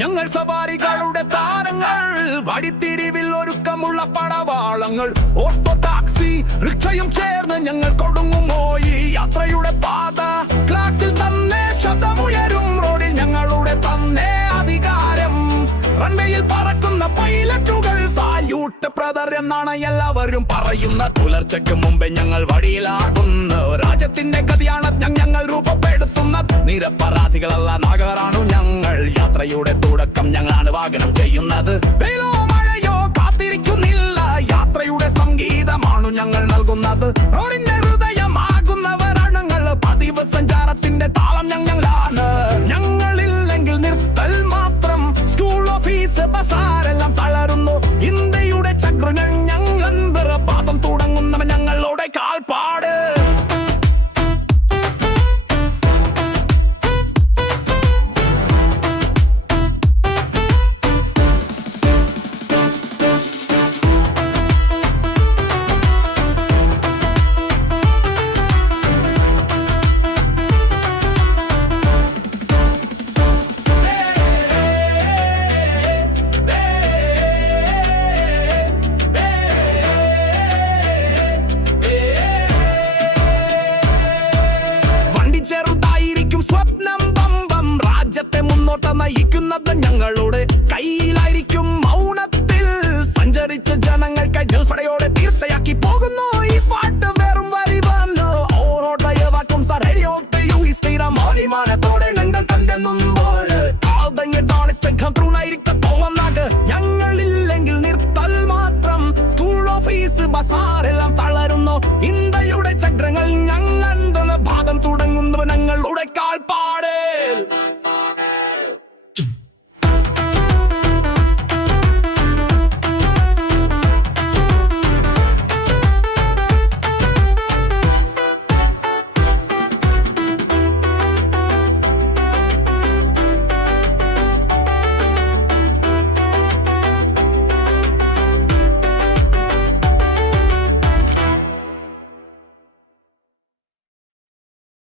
തേസവാരികളുടെ താരങ്ങൾ. വടിത്തിരിവിൽ ഒരുക്കമുള്ള പടവാളങ്ങൾ. Auto taxi റിക്ഷയും ചേർന്ന് ഞങ്ങൾ കൊടുങ്ങുമോ ഈ യാത്രയുടെ പാത ക്ലാക്സിൽ തന്നെ ശബ്ദമുയരും റോഡിൽ ഞങ്ങളുടെ തന്നെ അധികാരം. റൺവേയിൽ പറക്കുന്ന പൈലറ്റുകൾ സാല്യൂട്ട് ബ്രദർ എന്നാണ് എല്ലാവരും പറയുന്ന പുലർച്ചയ്ക്ക് മുമ്പേ ഞങ്ങൾ വഴിയിലാകുന്നു രാജ്യത്തിന്റെ ഗതിയാണ് ഞങ്ങൾ രൂപപ്പെടുത്തുന്ന നിരപരാധികളല്ല ഞങ്ങൾ യാത്രയുടെ തുടക്കം ഞങ്ങളാണ് വാഗനം ചെയ്യുന്നത്. വെയിലോ മഴയോ കാത്തിരിക്കുന്നില്ല. യാത്രയുടെ സംഗീതമാണു ഞങ്ങൾ നൽകുന്നത്. റോഡിന്റെ ഹൃദയമാകുന്നവരാണ് ഞങ്ങൾ പതിവ് സഞ്ചാരത്തിന്റെ താളം ഞങ്ങളാണ്. ഞങ്ങളില്ലെങ്കിൽ നിർത്തൽ മാത്രം. സ്കൂൾ ഓഫീസ് ബസാറെല്ലാം തളരുന്നു. ഇന്ത്യയുടെ ചക്രങ്ങൾ ഞങ്ങൾ ബസാറെല്ലാം തളരുന്നു. ഇന്ന്